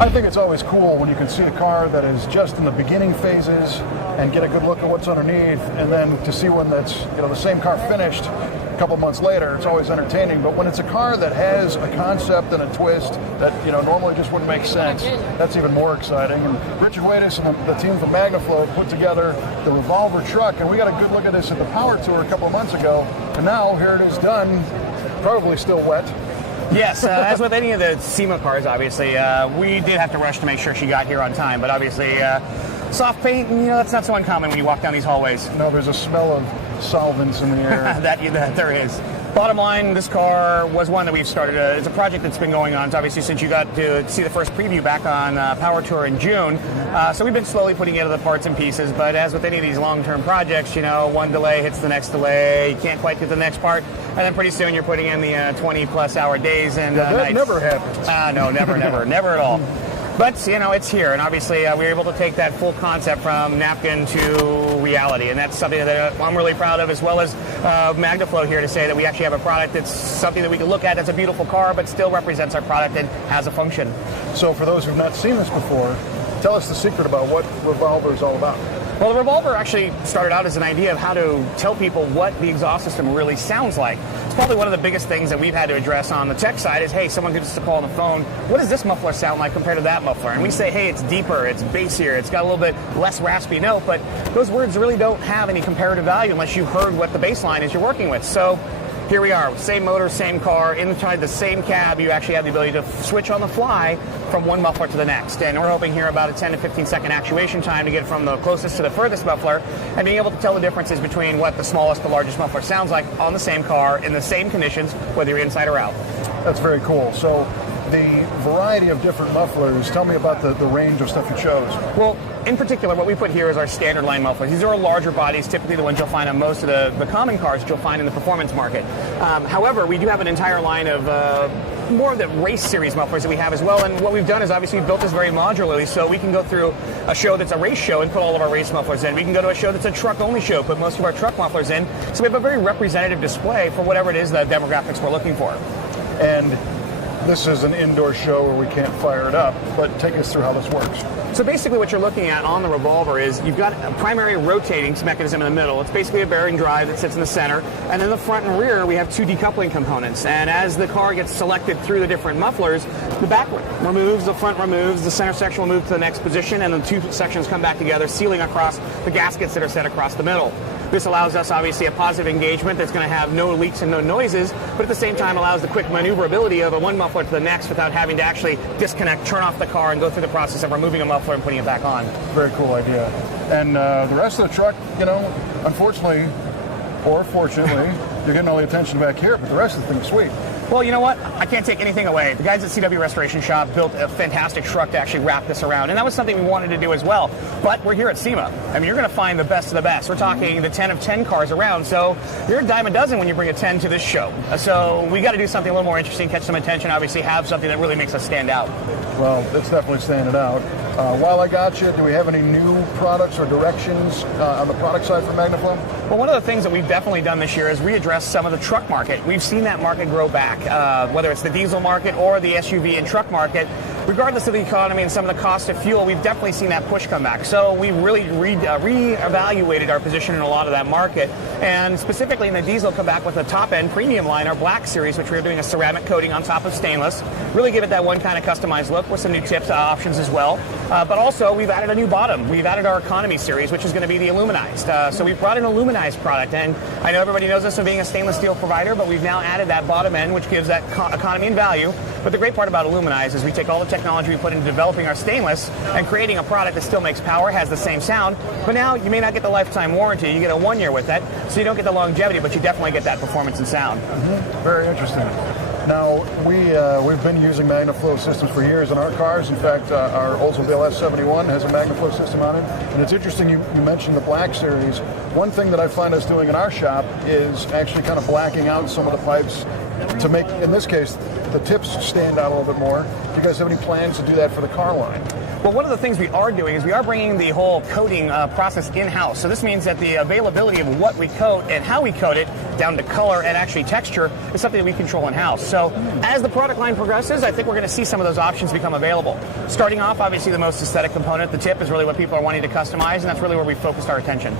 I think it's always cool when you can see a car that is just in the beginning phases and get a good look at what's underneath, and then to see when that's, you know, the same car finished a couple months later, it's always entertaining. But when it's a car that has a concept and a twist that, you know, normally just wouldn't make sense, that's even more exciting. And Richard Waiters and the team from Magnaflow put together the Revolver truck, and we got a good look at this at the Power Tour a couple of months ago, and now here it is done, probably still wet. Yes, as with any of the Sema cars, obviously, we did have to rush to make sure she got here on time, but obviously soft paint, you know, that's not so uncommon when you walk down these hallways. No, there's a smell of solvents in the air. that there is. Bottom line, this car was one that we've started. It's a project that's been going on, obviously, since you got to see the first preview back on Power Tour in June. So we've been slowly putting together the parts and pieces, but as with any of these long-term projects, you know, one delay hits the next delay, you can't quite get the next part, and then pretty soon you're putting in the 20-plus hour days and that nights. Never happens. No, never, never at all. But, you know, it's here, and obviously we were able to take that full concept from napkin to reality, and that's something that I'm really proud of, as well as Magnaflow here to say that we actually have a product that's something that we can look at as a beautiful car, but still represents our product and has a function. So for those who've not seen this before, tell us the secret about what Revolver is all about. Well, the Revolver actually started out as an idea of how to tell people what the exhaust system really sounds like. It's probably one of the biggest things that we've had to address on the tech side is, hey, someone gives us a call on the phone, what does this muffler sound like compared to that muffler? And we say, hey, it's deeper, it's bassier, it's got a little bit less raspy note, but those words really don't have any comparative value unless you heard what the bass line is you're working with. So here we are, same motor, same car, inside the same cab. You actually have the ability to switch on the fly from one muffler to the next. And we're hoping here about a 10 to 15 second actuation time to get from the closest to the furthest muffler and being able to tell the differences between what the smallest to largest muffler sounds like on the same car in the same conditions, whether you're inside or out. That's very cool. So the variety of different mufflers, tell me about the range of stuff you chose. Well, in particular, what we put here is our standard line mufflers. These are larger bodies, typically the ones you'll find on most of the common cars that you'll find in the performance market. However, we do have an entire line of more of the race series mufflers that we have as well, and what we've done is obviously we've built this very modularly, so we can go through a show that's a race show and put all of our race mufflers in. We can go to a show that's a truck-only show, put most of our truck mufflers in, so we have a very representative display for whatever it is the demographics we're looking for. And this is an indoor show where we can't fire it up, but take us through how this works. So basically what you're looking at on the Revolver is you've got a primary rotating mechanism in the middle. It's basically a bearing drive that sits in the center. And in the front and rear, we have two decoupling components. And as the car gets selected through the different mufflers, the back removes, the front removes, the center section will move to the next position, and the two sections come back together, sealing across the gaskets that are set across the middle. This allows us, obviously, a positive engagement that's going to have no leaks and no noises, but at the same time allows the quick maneuverability of a one muffler to the next without having to actually disconnect, turn off the car, and go through the process of removing a muffler and putting it back on. Very cool idea. And the rest of the truck, you know, unfortunately, or fortunately, you're getting all the attention back here, but the rest of the thing's sweet. Well, you know what? I can't take anything away. The guys at CW Restoration Shop built a fantastic truck to actually wrap this around, and that was something we wanted to do as well. But we're here at Sema. I mean, you're going to find the best of the best. We're talking the 10 of 10 cars around, so you're a dime a dozen when you bring a 10 to this show. So we got to do something a little more interesting, catch some attention, obviously have something that really makes us stand out. Well, it's definitely standing out. While I got you, do we have any new products or directions on the product side for Magnaflow? Well, one of the things that we've definitely done this year is readdress some of the truck market. We've seen that market grow back, whether it's the diesel market or the SUV and truck market. Regardless of the economy and some of the cost of fuel, we've definitely seen that push come back. So we really reevaluated our position in a lot of that market, and specifically in the diesel, come back with a top-end premium line, our Black Series, which we're doing a ceramic coating on top of stainless. Really give it that one kind of customized look with some new tips options as well. But also, we've added a new bottom. We've added our Economy Series, which is going to be the aluminized. So we've brought an aluminized product, and I know everybody knows us for being a stainless steel provider, but we've now added that bottom end, which gives that economy and value. But the great part about aluminized is we take all the technology we put into developing our stainless and creating a product that still makes power, has the same sound, but now you may not get the lifetime warranty. You get a 1 year with it, so you don't get the longevity, but you definitely get that performance and sound. Very interesting. Now, we've been using Magnaflow systems for years in our cars. In fact, our Oldsmobile S71 has a Magnaflow system on it. And it's interesting you mentioned the Black Series. One thing that I find us doing in our shop is actually kind of blacking out some of the pipes to make, in this case, the tips stand out a little bit more. Do you guys have any plans to do that for the car line? Well, one of the things we are doing is we are bringing the whole coating process in-house. So this means that the availability of what we coat and how we coat it, down to color and actually texture, is something that we control in-house. So as the product line progresses, I think we're going to see some of those options become available. Starting off, obviously, the most aesthetic component, the tip, is really what people are wanting to customize, and that's really where we focused our attention.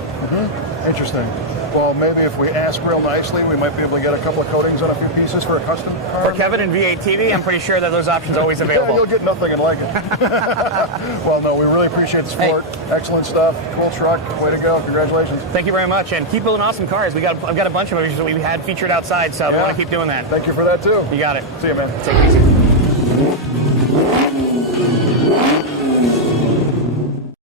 Interesting. Well, maybe if we ask real nicely, we might be able to get a couple of coatings on a few pieces for a custom car. For Kevin and V8TV, I'm pretty sure that those options are always available. Yeah, you'll get nothing and like it. Well, no, we really appreciate the support. Hey. Excellent stuff. Cool truck. Way to go. Congratulations. Thank you very much. And keep building awesome cars. I've got a bunch of them that we had featured outside, so we want to keep doing that. Thank you for that, too. You got it. See you, man. Take it easy.